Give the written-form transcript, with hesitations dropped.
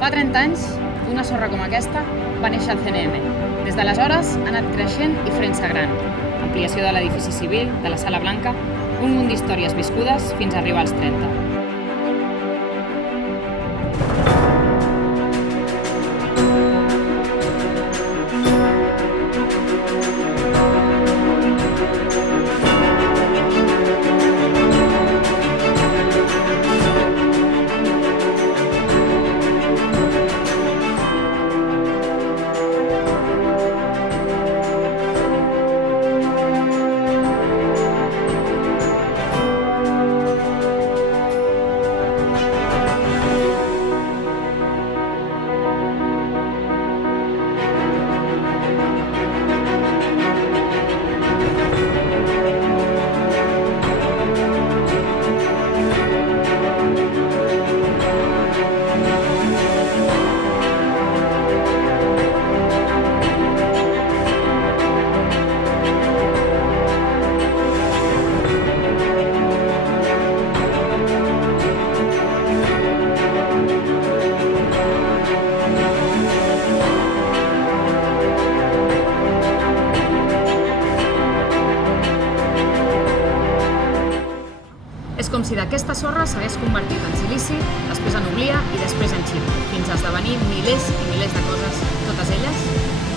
Fa 30 anys, una sorra com aquesta va néixer al CNM. Des d'aleshores ha anat creixent i fent-se gran. Ampliació de l'edifici civil, de la Sala Blanca, un munt d'històries viscudes fins a arribar als 30. És com si d'aquesta sorra s'hagués convertit en silici, després en oblia i després en xip, fins a esdevenir milers i milers de coses, totes elles